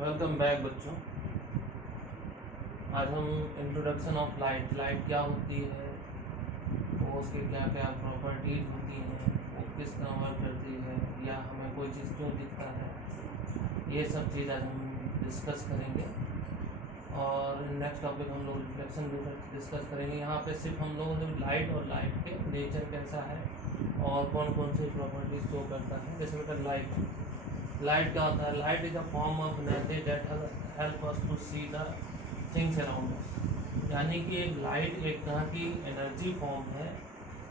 Welcome back बच्चों। आज हम इंट्रोडक्शन ऑफ लाइट क्या होती है, वो उसके क्या क्या प्रॉपर्टीज होती हैं, वो किस काम करती है, या हमें कोई चीज़ क्यों दिखता है, ये सब चीज़ आज हम डिस्कस करेंगे। और नेक्स्ट टॉपिक हम लोग रिफ्लेक्शन डिस्कस करेंगे। यहाँ पे सिर्फ हम लोग लाइट और लाइट के नेचर कैसा है और कौन कौन सी प्रॉपर्टीज शो करता है। जैसे मतलब लाइट क्या होता है? Light is a form of energy that help us to see the things around us. यानी कि एक लाइट एक तरह की एनर्जी फॉर्म है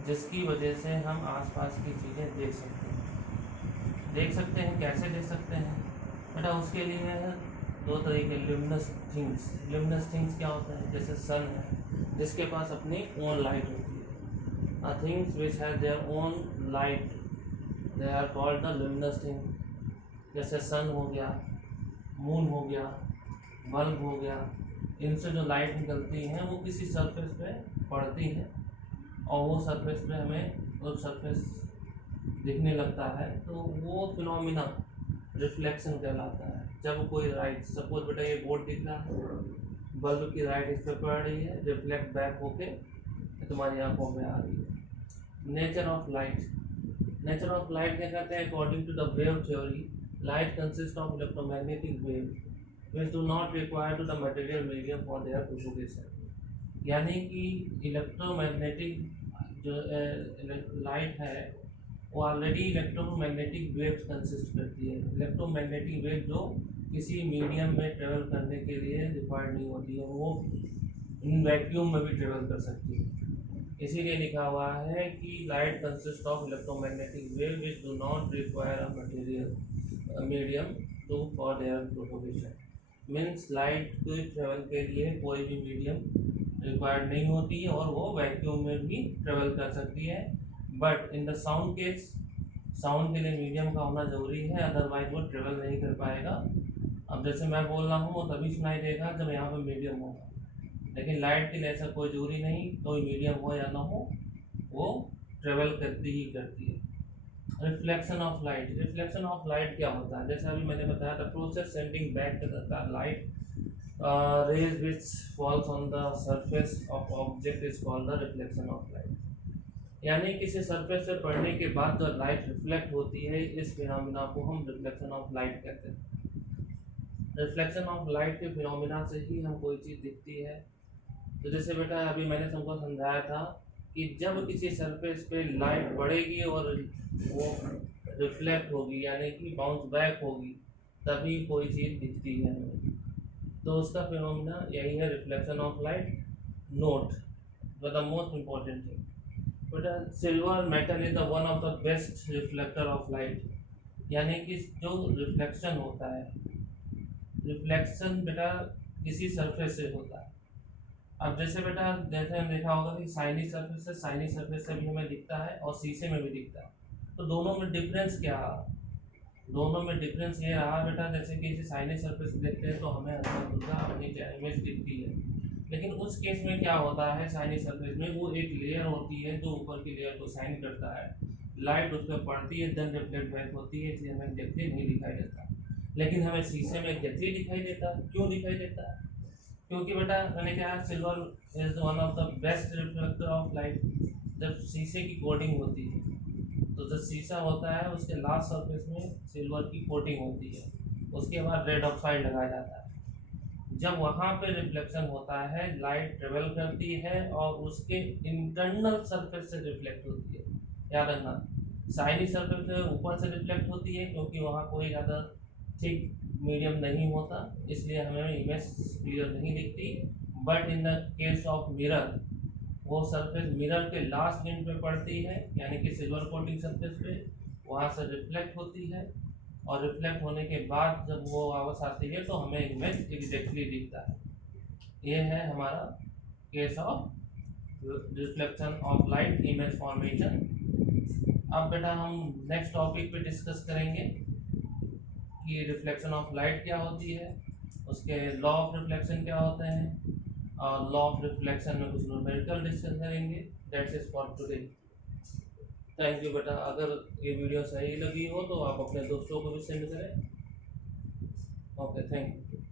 जिसकी वजह से हम आसपास की चीज़ें देख सकते हैं। कैसे देख सकते हैं बेटा? उसके लिए दो तरीके, लिमिनस थिंग्स क्या होता है? जैसे सन है जिसके पास अपनी ओन लाइट होती है। Things which have their own light they are called the luminous thing. जैसे सन हो गया, मून हो गया, बल्ब हो गया। इनसे जो लाइट निकलती है वो किसी सरफेस पे पड़ती है और वो सरफेस पे हमें वो सरफेस दिखने लगता है, तो वो फिनोमिना रिफ्लेक्शन कहलाता है। जब कोई लाइट, सपोज बेटा ये बोर्ड दिख रहा है, बल्ब की लाइट इस पर पड़ रही है, रिफ्लेक्ट बैक होके तुम्हारी आंखों में आ रही है। नेचर ऑफ लाइट क्या कहते हैं? According to the wave theory, light consists of electromagnetic waves which do not require to the material medium for their propagation। यानी कि इलेक्ट्रोमैग्नेटिक जो लाइट है वो ऑलरेडी इलेक्ट्रोमैग्नेटिक वेव्स कंसिस्ट करती है। इलेक्ट्रोमैग्नेटिक वेव जो किसी मीडियम में ट्रेवल करने के लिए रिक्वायर्ड नहीं होती है, वो इन वैक्यूम में भी ट्रेवल कर सकती है। इसीलिए लिखा हुआ है कि light consist of electromagnetic wave which do not require a material medium to for their propagation. Means light के ट्रेवल के लिए कोई भी मीडियम रिक्वायर्ड नहीं होती है और वो वैक्यूम में भी ट्रेवल कर सकती है। But in the sound case, sound के लिए मीडियम का होना ज़रूरी है, अदरवाइज वो ट्रेवल नहीं कर पाएगा। अब जैसे मैं बोल रहा हूँ वो तभी सुनाई देगा जब यहाँ पर मीडियम होगा, लेकिन लाइट के लिए ऐसा कोई ज़रूरी नहीं, कोई मीडियम हो या ना हो, वो ट्रेवल करती ही करती है। रिफ्लेक्शन ऑफ लाइट क्या होता है? जैसे अभी मैंने बताया था, process sending back the light rays which falls on the surface of object is called the reflection of light. यानी किसी सरफेस से पड़ने के बाद जो लाइट रिफ्लेक्ट होती है, इस फिनोमिना को हम रिफ्लेक्शन ऑफ लाइट कहते हैं। रिफ्लेक्शन ऑफ लाइट के फिनोमिना से ही हम कोई चीज़ दिखती है। तो जैसे बेटा अभी मैंने तुमको समझाया था कि जब किसी सरफेस पे लाइट पड़ेगी और वो रिफ्लेक्ट होगी, यानी कि बाउंस बैक होगी, तभी कोई चीज़ दिखती है हमें। तो उसका फिनोमिना यही है, reflection of light. Note the most important thing बेटा, silver metal is the one of the best reflector of light. यानी कि जो रिफ्लेक्शन होता है, रिफ्लेक्शन बेटा किसी सरफेस से होता है। अब जैसे बेटा जैसे हम देखा होगा कि साइनी सरफेस से भी हमें दिखता है और शीशे में भी दिखता है। तो दोनों में डिफरेंस क्या रहा? दोनों में डिफरेंस ये रहा बेटा, जैसे कि इसे साइनी सरफेस देखते हैं तो हमें हल्का फुल्का अपनी इमेज दिखती है, लेकिन उस केस में क्या होता है, साइनी सरफेस में वो एक लेयर होती है जो ऊपर की लेयर को साइन करता है, लाइट उस पर पड़ती है, देन रिफ्लेक्ट बैक होती है, इसलिए हमें एग्जैक्टली नहीं दिखाई देता। लेकिन हमें शीशे में एग्जैक्टली दिखाई देता है। क्यों दिखाई देता है? क्योंकि बेटा मैंने कहा silver is one of the best reflector of light. जब शीशे की कोटिंग होती है, तो जो शीशा होता है उसके लास्ट सरफेस में सिल्वर की कोटिंग होती है, उसके बाद रेड ऑक्साइड लगाया जाता है। जब वहाँ पे रिफ्लेक्शन होता है, लाइट ट्रेवल करती है और उसके इंटरनल सरफेस से रिफ्लेक्ट होती है। याद रखना, साइनी सरफेस से ऊपर से रिफ्लेक्ट होती है क्योंकि वहाँ कोई ज़्यादा थिक मीडियम नहीं होता, इसलिए हमें इमेज क्लियर नहीं दिखती। But in the case of mirror, वो सरफेस मिरर के लास्ट एंड पे पड़ती है, यानी कि सिल्वर कोटिंग सरफेस पे, वहाँ से रिफ्लेक्ट होती है और रिफ्लेक्ट होने के बाद जब वो वापस आती है तो हमें इमेज एग्जैक्टली दिखता है। ये है हमारा case of reflection of light, image formation. अब बेटा हम नेक्स्ट टॉपिक पे डिस्कस करेंगे कि रिफ्लेक्शन ऑफ लाइट क्या होती है, उसके लॉ ऑफ रिफ्लेक्शन क्या होते हैं, और लॉ ऑफ रिफ्लेक्शन में कुछ न्यूमेरिकल डिस्कस करेंगे। That's is for today. Thank you बेटा। अगर ये वीडियो सही लगी हो तो आप अपने दोस्तों को भी सेंड करें। Okay, thank you.